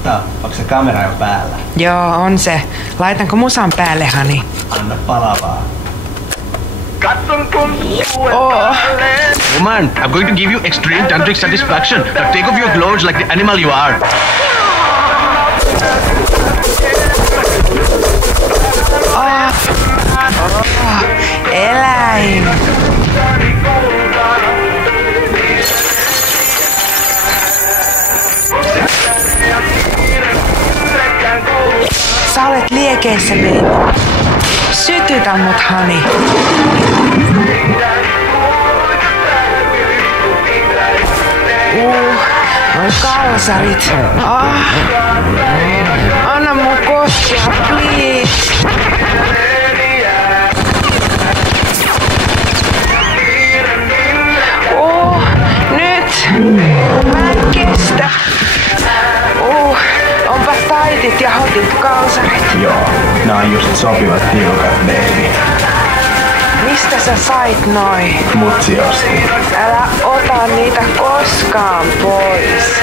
Mutta onko se kamera jo päällä? Joo, on se. Laitanko musan päälle, Hani? Anna palavaa. Oh. Woman, I'm going to give you extreme tantric satisfaction. Now take off your clothes like the animal you are. Eläin. Sä olet liekeissä, baby. Sytytä mut, Hani. Noi kalsarit. Anna mun koskea, please. Nyt. Mä en kestä. Onpa taitit ja hotit kalsarit. Joo, nää on just sopivat tiukat, baby. Mistä sä sait noi? Mutsi osti. Älä ota niitä koskaan pois.